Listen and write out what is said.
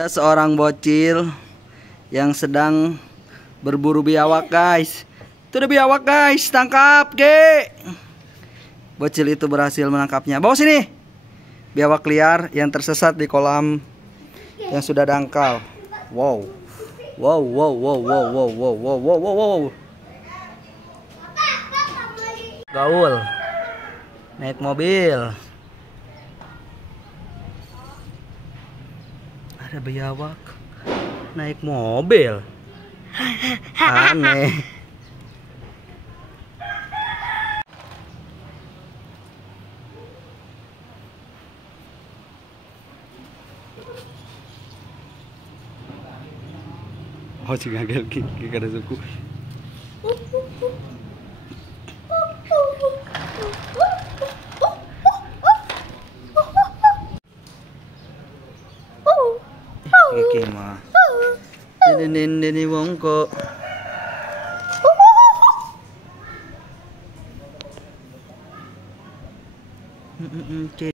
Ada seorang bocil yang sedang berburu biawak, guys. Itu ada biawak, guys. Tangkap, ge. Bocil itu berhasil menangkapnya. Bawa sini. Biawak liar yang tersesat di kolam yang sudah dangkal. Wow. Wow, wow, wow, wow, wow, wow, wow, wow, wow, wow. Gaul. Naik mobil. Ada biawak naik mobil. Aneh. Oh, si gagal kada suku. Oke mah. Ini wongko. Oke.